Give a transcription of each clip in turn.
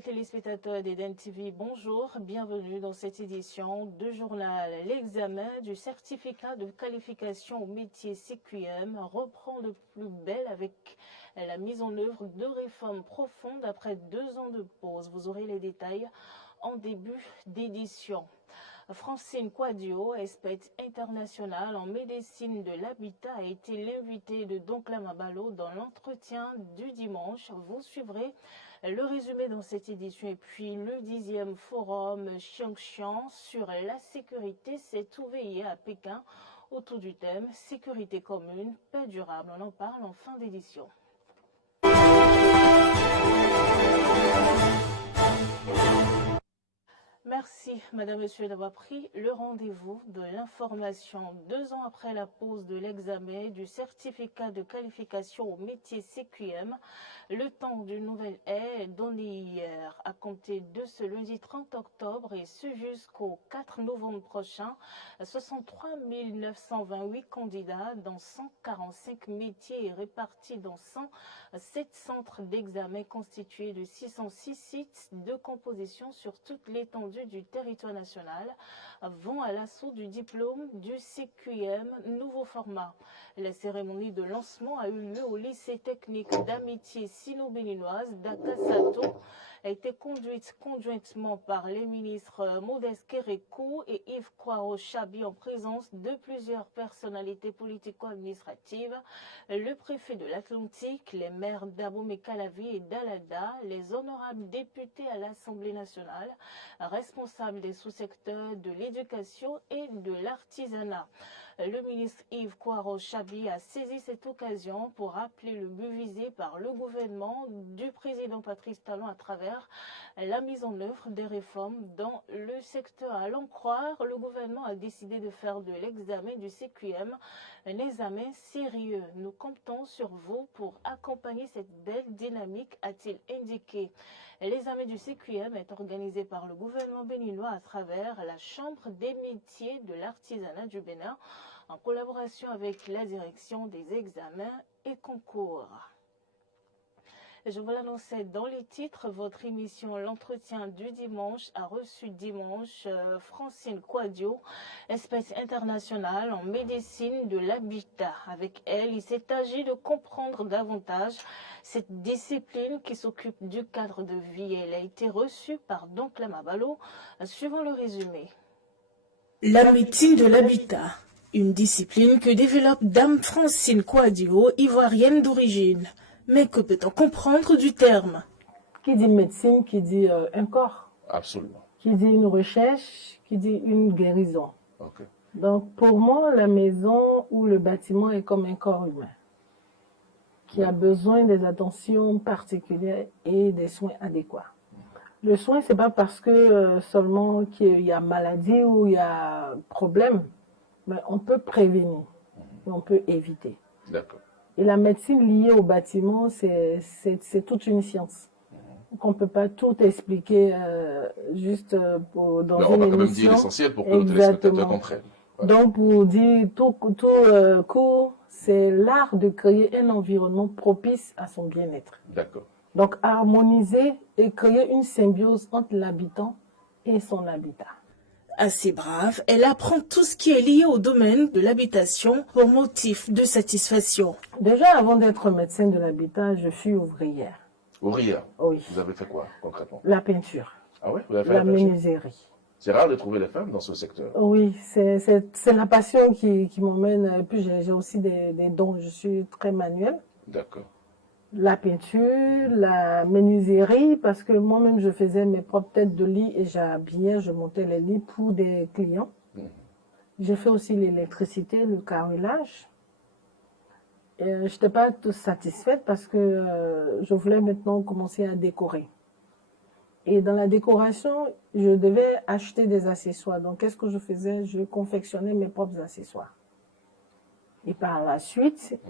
Fidèles téléspectateurs d'Eden TV, bonjour, bienvenue dans cette édition de journal. L'examen du certificat de qualification au métier CQM reprend de plus belle avec la mise en œuvre de réformes profondes après 2 ans de pause. Vous aurez les détails en début d'édition. Francine Quadio, experte internationale en médecine de l'habitat, a été l'invitée de Doncla Mabalo dans l'entretien du dimanche. Vous suivrez le résumé dans cette édition et puis le 10e forum Xiangxiang sur la sécurité s'est ouvert à Pékin autour du thème sécurité commune, paix durable. On en parle en fin d'édition. Merci, Madame, Monsieur, d'avoir pris le rendez-vous de l'information. 2 ans après la pause de l'examen du certificat de qualification au métier CQM, le temps d'une nouvelle ère est donné hier. À compter de ce lundi 30 octobre et ce jusqu'au 4 novembre prochain, 63 928 candidats dans 145 métiers répartis dans 107 centres d'examen constitués de 606 sites de composition sur toute l'étendue du territoire national vont à l'assaut du diplôme du CQM nouveau format. La cérémonie de lancement a eu lieu au lycée technique d'amitié sino-béninoise d'Akasato, a été conduite conjointement par les ministres Modeste Kérékou et Yves Kwaro-Chabi en présence de plusieurs personnalités politico-administratives, le préfet de l'Atlantique, les maires d'Abomey-Calavi et d'Alada, les honorables députés à l'Assemblée nationale, responsables des sous-secteurs de l'éducation et de l'artisanat. Le ministre Yves Kwaro-Chabi a saisi cette occasion pour rappeler le but visé par le gouvernement du président Patrice Talon à travers la mise en œuvre des réformes dans le secteur. À l'en croire, le gouvernement a décidé de faire de l'examen du CQM un examen sérieux. Nous comptons sur vous pour accompagner cette belle dynamique, a-t-il indiqué. L'examen du CQM est organisé par le gouvernement béninois à travers la Chambre des métiers de l'artisanat du Bénin en collaboration avec la direction des examens et concours. Je vous l'annonçais dans les titres, votre émission L'entretien du dimanche a reçu dimanche Francine Quadio, experte internationale en médecine de l'habitat. Avec elle, il s'est agi de comprendre davantage cette discipline qui s'occupe du cadre de vie. Elle a été reçue par Doncla Mabalo, suivant le résumé. La médecine de l'habitat, une discipline que développe Dame Francine Quadio, ivoirienne d'origine. Mais que peut-on comprendre du terme? Qui dit médecine, qui dit un corps. Absolument. Qui dit une recherche, qui dit une guérison. Okay. Donc pour moi, la maison ou le bâtiment est comme un corps humain qui a besoin des attentions particulières et des soins adéquats. Le soin, c'est pas parce que seulement qu'il y a maladie ou il y a problème, mais on peut prévenir, on peut éviter. D'accord. Et la médecine liée au bâtiment, c'est toute une science. Donc on ne peut pas tout expliquer juste dans une émission. On va quand même dire l'essentiel pour que nos téléspectateurs comprennent. Voilà. Donc pour dire tout court, c'est l'art de créer un environnement propice à son bien-être. D'accord. Donc harmoniser et créer une symbiose entre l'habitant et son habitat. Assez brave, elle apprend tout ce qui est lié au domaine de l'habitation pour motif de satisfaction. Déjà, avant d'être médecin de l'habitat, je suis ouvrière. Ouvrière? Oui. Vous avez fait quoi concrètement? La peinture. Ah oui, vous avez fait la menuiserie. C'est rare de trouver les femmes dans ce secteur. Oui, c'est la passion qui m'emmène. Et puis j'ai aussi des dons, je suis très manuelle. D'accord. La peinture, la menuiserie, parce que moi-même je faisais mes propres têtes de lit et j'habillais, je montais les lits pour des clients. J'ai fait aussi l'électricité, le carrelage. Je n'étais pas tout satisfaite parce que je voulais maintenant commencer à décorer. Et dans la décoration, je devais acheter des accessoires. Donc qu'est-ce que je faisais? Je confectionnais mes propres accessoires. Et par la suite,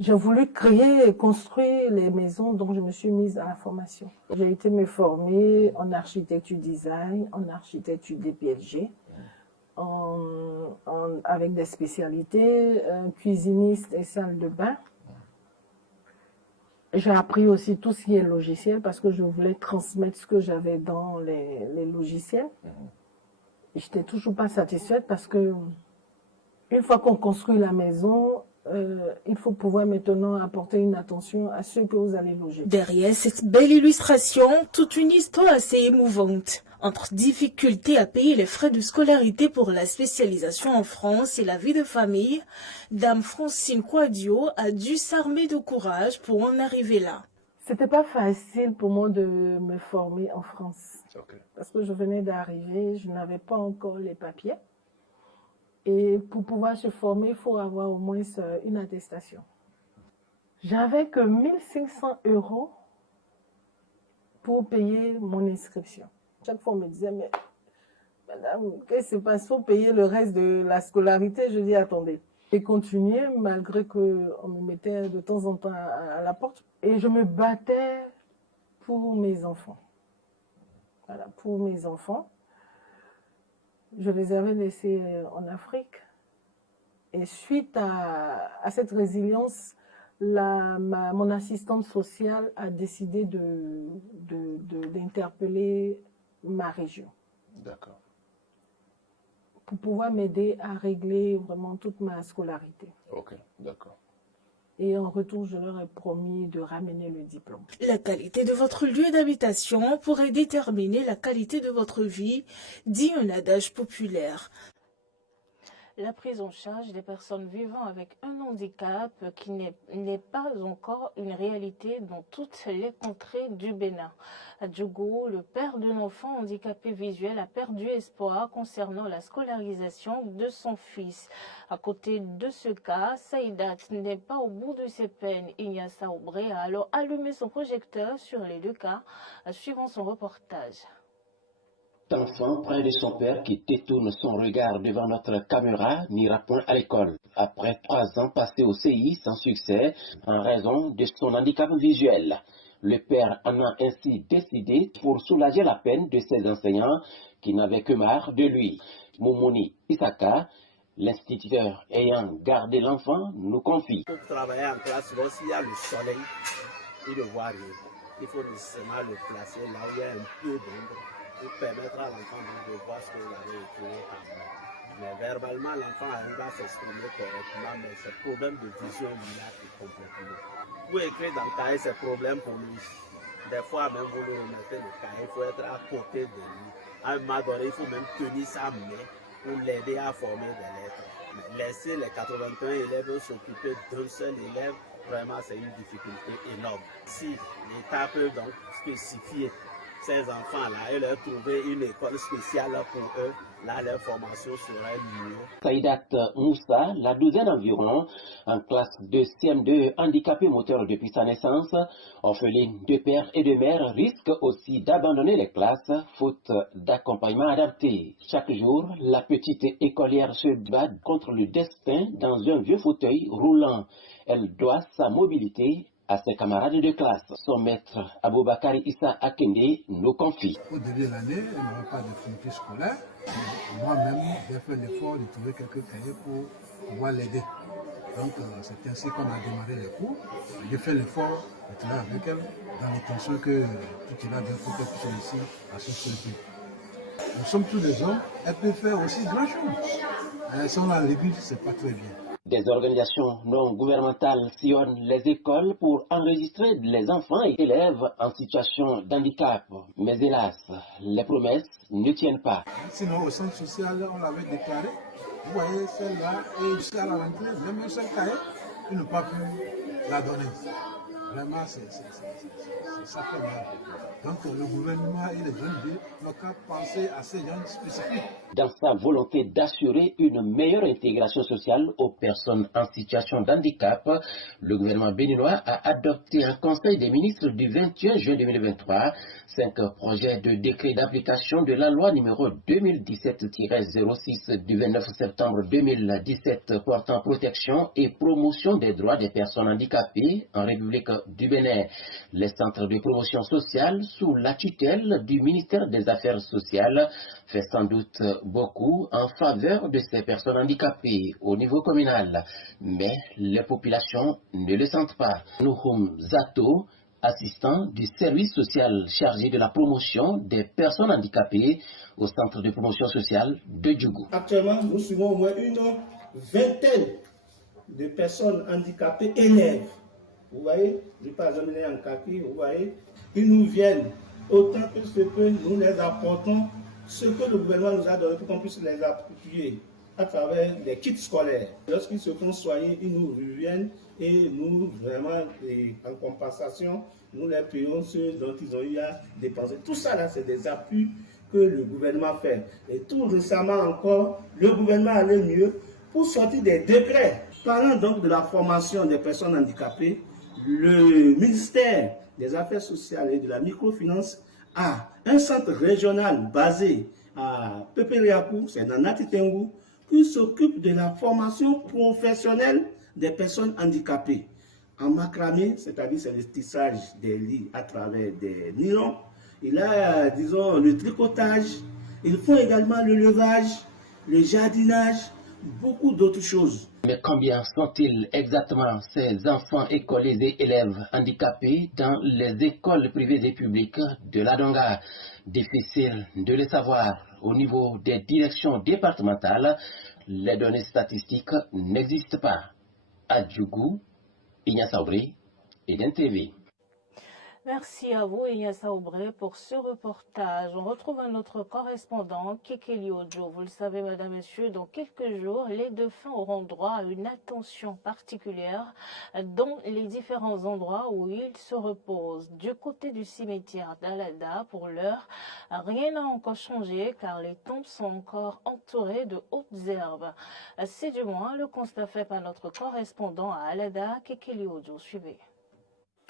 j'ai voulu créer et construire les maisons, donc je me suis mise à la formation. J'ai été me former en architecture design, en architecture DPLG, avec des spécialités, cuisiniste et salle de bain. J'ai appris aussi tout ce qui est logiciel parce que je voulais transmettre ce que j'avais dans les logiciels. Et je n'étais toujours pas satisfaite parce que une fois qu'on construit la maison, il faut pouvoir maintenant apporter une attention à ceux que vous allez loger. Derrière cette belle illustration, toute une histoire assez émouvante. Entre difficultés à payer les frais de scolarité pour la spécialisation en France et la vie de famille, Dame Francine Quadio a dû s'armer de courage pour en arriver là. C'était pas facile pour moi de me former en France. Okay. Parce que je venais d'arriver, je n'avais pas encore les papiers. Et pour pouvoir se former, il faut avoir au moins une attestation. J'avais que 1500 € pour payer mon inscription. Chaque fois, on me disait, mais madame, qu'est-ce qui se passe? Il faut payer le reste de la scolarité. Je dis, attendez. J'ai continué, malgré qu'on me mettait de temps en temps à la porte. Et je me battais pour mes enfants. Voilà, pour mes enfants. Je les avais laissés en Afrique. Et suite à cette résilience, mon assistante sociale a décidé d'interpeller ma région. D'accord. Pour pouvoir m'aider à régler vraiment toute ma scolarité. Ok, d'accord. Et en retour, je leur ai promis de ramener le diplôme. La qualité de votre lieu d'habitation pourrait déterminer la qualité de votre vie, dit un adage populaire. La prise en charge des personnes vivant avec un handicap qui n'est pas encore une réalité dans toutes les contrées du Bénin. À Djougou, le père d'un enfant handicapé visuel a perdu espoir concernant la scolarisation de son fils. À côté de ce cas, Saïdat n'est pas au bout de ses peines. Ignace Aubré a alors allumé son projecteur sur les deux cas, suivant son reportage. L'enfant près de son père qui détourne son regard devant notre caméra n'ira point à l'école. Après 3 ans passés au CI sans succès en raison de son handicap visuel. Le père en a ainsi décidé pour soulager la peine de ses enseignants qui n'avaient que marre de lui. Moumouni Isaka, l'instituteur ayant gardé l'enfant, nous confie. Pour travailler en classe, lorsqu'il y a le soleil, il ne voit rien. Il faut nécessairement le placer là où il y a un peu d'ombre, pour permettre à l'enfant de voir ce que vous avez écrit par main. Mais verbalement, l'enfant arrive à s'exprimer correctement, mais ce problème de vision, il a complètement. Vous écrivez dans le cahier, c'est problème pour lui. Des fois, même vous le remettez le cahier, il faut être à côté de lui. À un moment donné, il faut même tenir sa main pour l'aider à former des lettres. Mais laisser les 81 élèves s'occuper d'un seul élève, vraiment, c'est une difficulté énorme. Si l'État peut donc spécifier ces enfants-là et leur trouver une école spéciale pour eux, là, leur formation serait mieux. Saïdat Moussa, la douzaine environ, en classe de CM2, handicapé moteur depuis sa naissance, orpheline de père et de mère, risque aussi d'abandonner les classes, faute d'accompagnement adapté. Chaque jour, la petite écolière se bat contre le destin dans un vieux fauteuil roulant. Elle doit sa mobilité à ses camarades de classe. Son maître, Aboubakari Issa Akende, nous confie. Au début de l'année, elle n'avait pas de fourniture scolaire. Moi-même, j'ai fait l'effort de trouver quelques cahiers pour pouvoir l'aider. Donc, c'est ainsi qu'on a démarré les cours. J'ai fait l'effort de travailler avec elle dans l'intention que tout ira bien pour qu'elle puisse réussir à se sauver. Nous sommes tous des hommes, elle peut faire aussi grand chose. Si on la régule, c'est pas très bien. Des organisations non gouvernementales sillonnent les écoles pour enregistrer les enfants et élèves en situation d'handicap. Mais hélas, les promesses ne tiennent pas. Sinon, au centre social, on l'avait déclaré. Vous voyez, celle-là, et jusqu'à la rentrée, même un seul cahier, ils n'ont pas pu la donner. Vraiment, c'est ça fait mal. Donc, le gouvernement et les jeunes n'ont qu'à penser à ces jeunes spécifiques. Dans sa volonté d'assurer une meilleure intégration sociale aux personnes en situation d'handicap, le gouvernement béninois a adopté un conseil des ministres du 21 juin 2023 5 projets de décret d'application de la loi numéro 2017-06 du 29 septembre 2017 portant protection et promotion des droits des personnes handicapées en République du Bénin. Les centres de promotion sociale sous la tutelle du ministère des Affaires sociales fait sans doute beaucoup en faveur de ces personnes handicapées au niveau communal, mais les populations ne le sentent pas. Nouhoum Zato, assistant du service social chargé de la promotion des personnes handicapées au centre de promotion sociale de Djougou. Actuellement, nous suivons au moins une vingtaine de personnes handicapées élèves. Vous voyez, par exemple, les handicapés, vous voyez, ils nous viennent autant que ce que nous les apportons, ce que le gouvernement nous a donné pour qu'on puisse les appuyer à travers des kits scolaires. Lorsqu'ils se font soigner, ils nous reviennent et nous, vraiment, en compensation, nous les payons ce dont ils ont eu à dépenser. Tout ça, là, c'est des appuis que le gouvernement fait. Et tout récemment encore, le gouvernement allait mieux pour sortir des décrets. Parlant donc de la formation des personnes handicapées, le ministère des Affaires sociales et de la microfinance a un centre régional basé à Peperiakou, c'est dans Natitengu, qui s'occupe de la formation professionnelle des personnes handicapées. En macramé, c'est-à-dire c'est le tissage des lits à travers des nylons. Il a, disons, le tricotage. Ils font également le levage, le jardinage, beaucoup d'autres choses. Mais combien sont-ils exactement ces enfants écoliers et élèves handicapés dans les écoles privées et publiques de la Donga? Difficile de le savoir. Au niveau des directions départementales, les données statistiques n'existent pas. À Djougou, Ignace Aubry, Eden TV. Merci à vous, Ignace Aubry, pour ce reportage. On retrouve un autre correspondant, Kekeli Ojo. Vous le savez, mesdames, messieurs, dans quelques jours, les défunts auront droit à une attention particulière dans les différents endroits où ils se reposent. Du côté du cimetière d'Alada, pour l'heure, rien n'a encore changé car les tombes sont encore entourées de hautes herbes. C'est du moins le constat fait par notre correspondant à Alada, Kekeli Ojo. Suivez.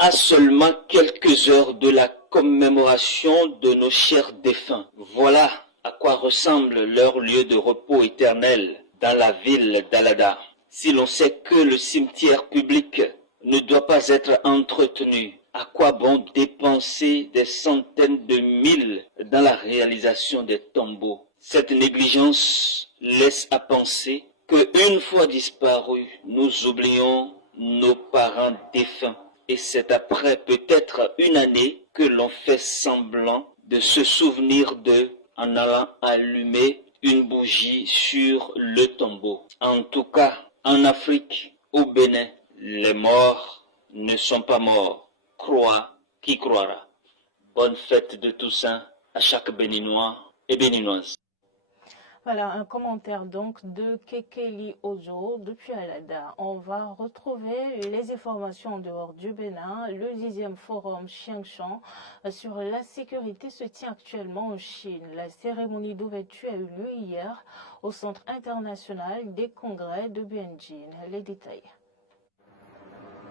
À seulement quelques heures de la commémoration de nos chers défunts, voilà à quoi ressemble leur lieu de repos éternel dans la ville d'Alada. Si l'on sait que le cimetière public ne doit pas être entretenu, à quoi bon dépenser des centaines de mille dans la réalisation des tombeaux? Cette négligence laisse à penser que une fois disparus, nous oublions nos parents défunts. Et c'est après peut-être une année que l'on fait semblant de se souvenir d'eux en allant allumer une bougie sur le tombeau. En tout cas, en Afrique, au Bénin, les morts ne sont pas morts. Crois qui croira. Bonne fête de Toussaint à chaque Béninois et Béninoise. Voilà, un commentaire donc de Kekeli Ojo depuis Alada. On va retrouver les informations en dehors du Bénin. Le 10e forum Xiangshan sur la sécurité se tient actuellement en Chine. La cérémonie d'ouverture a eu lieu hier au Centre international des congrès de Bianjin. Les détails.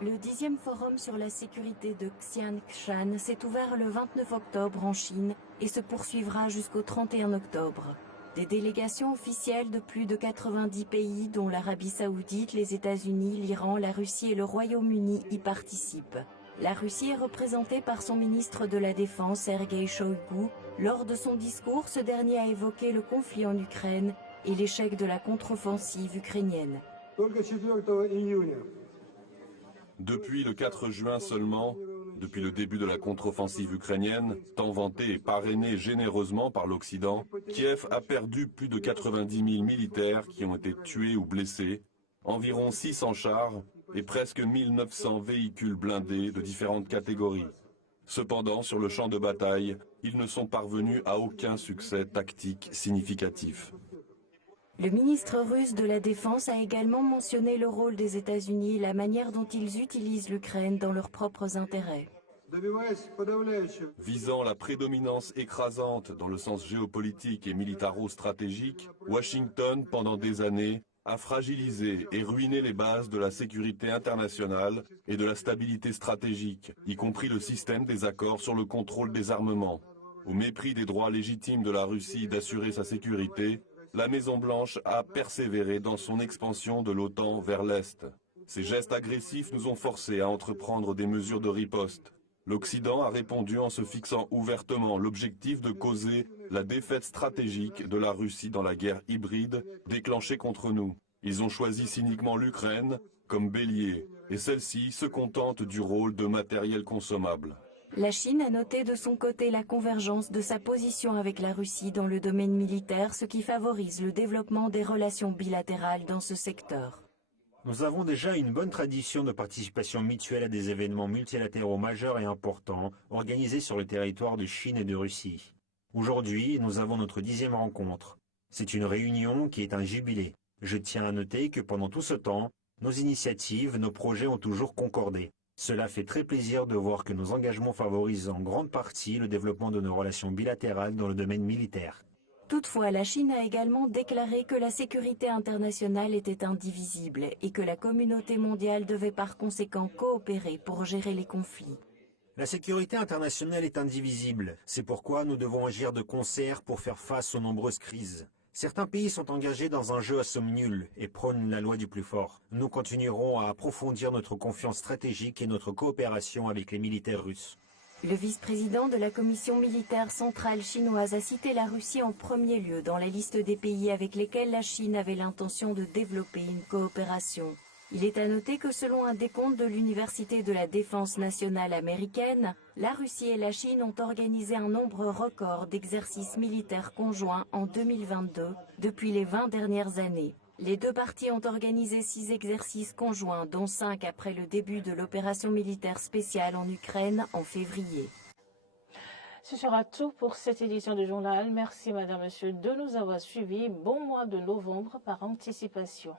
Le 10e forum sur la sécurité de Xiangshan s'est ouvert le 29 octobre en Chine et se poursuivra jusqu'au 31 octobre. Des délégations officielles de plus de 90 pays, dont l'Arabie Saoudite, les États-Unis, l'Iran, la Russie et le Royaume-Uni, y participent. La Russie est représentée par son ministre de la Défense, Sergei Shoigu. Lors de son discours, ce dernier a évoqué le conflit en Ukraine et l'échec de la contre-offensive ukrainienne. Depuis le 4 juin seulement, depuis le début de la contre-offensive ukrainienne, tant vantée et parrainée généreusement par l'Occident, Kiev a perdu plus de 90 000 militaires qui ont été tués ou blessés, environ 600 chars et presque 1900 véhicules blindés de différentes catégories. Cependant, sur le champ de bataille, ils ne sont parvenus à aucun succès tactique significatif. Le ministre russe de la Défense a également mentionné le rôle des États-Unis et la manière dont ils utilisent l'Ukraine dans leurs propres intérêts. Visant la prédominance écrasante dans le sens géopolitique et militaro-stratégique, Washington, pendant des années, a fragilisé et ruiné les bases de la sécurité internationale et de la stabilité stratégique, y compris le système des accords sur le contrôle des armements. Au mépris des droits légitimes de la Russie d'assurer sa sécurité, la Maison-Blanche a persévéré dans son expansion de l'OTAN vers l'Est. Ces gestes agressifs nous ont forcés à entreprendre des mesures de riposte. L'Occident a répondu en se fixant ouvertement l'objectif de causer la défaite stratégique de la Russie dans la guerre hybride déclenchée contre nous. Ils ont choisi cyniquement l'Ukraine comme bélier, et celle-ci se contente du rôle de matériel consommable. La Chine a noté de son côté la convergence de sa position avec la Russie dans le domaine militaire, ce qui favorise le développement des relations bilatérales dans ce secteur. Nous avons déjà une bonne tradition de participation mutuelle à des événements multilatéraux majeurs et importants organisés sur le territoire de Chine et de Russie. Aujourd'hui, nous avons notre 10e rencontre. C'est une réunion qui est un jubilé. Je tiens à noter que pendant tout ce temps, nos initiatives, nos projets ont toujours concordé. Cela fait très plaisir de voir que nos engagements favorisent en grande partie le développement de nos relations bilatérales dans le domaine militaire. Toutefois, la Chine a également déclaré que la sécurité internationale était indivisible et que la communauté mondiale devait par conséquent coopérer pour gérer les conflits. La sécurité internationale est indivisible. C'est pourquoi nous devons agir de concert pour faire face aux nombreuses crises. Certains pays sont engagés dans un jeu à somme nulle et prônent la loi du plus fort. Nous continuerons à approfondir notre confiance stratégique et notre coopération avec les militaires russes. Le vice-président de la commission militaire centrale chinoise a cité la Russie en premier lieu dans la liste des pays avec lesquels la Chine avait l'intention de développer une coopération. Il est à noter que selon un décompte de l'Université de la Défense nationale américaine, la Russie et la Chine ont organisé un nombre record d'exercices militaires conjoints en 2022 depuis les 20 dernières années. Les deux parties ont organisé 6 exercices conjoints, dont 5 après le début de l'opération militaire spéciale en Ukraine en février. Ce sera tout pour cette édition du journal. Merci madame, monsieur de nous avoir suivis. Bon mois de novembre par anticipation.